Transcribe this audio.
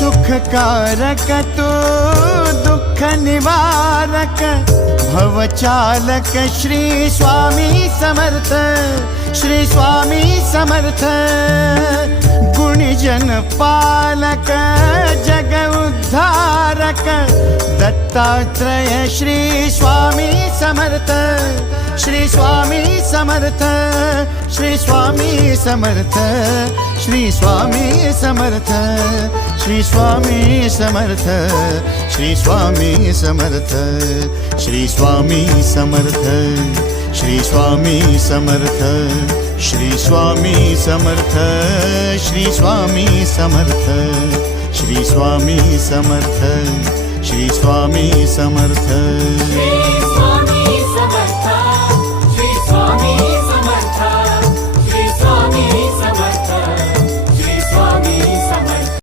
सुखकारक तू दुःख निवारक भवचालक श्री स्वामी समर्थ, श्री स्वामी समर्थ। गुणीजन पालक जग उद्धारक दत्तात्रेय श्री स्वामी समर्थ, श्री स्वामी समर्थ, श्री स्वामी समर्थ, श्री स्वामी समर्थ, श्री स्वामी समर्थ, श्री स्वामी समर्थ, श्री स्वामी समर्थ, श्री स्वामी समर्थ, श्री स्वामी समर्थ, श्री स्वामी समर्थ, श्री स्वामी समर्थ, श्री स्वामी समर्थ।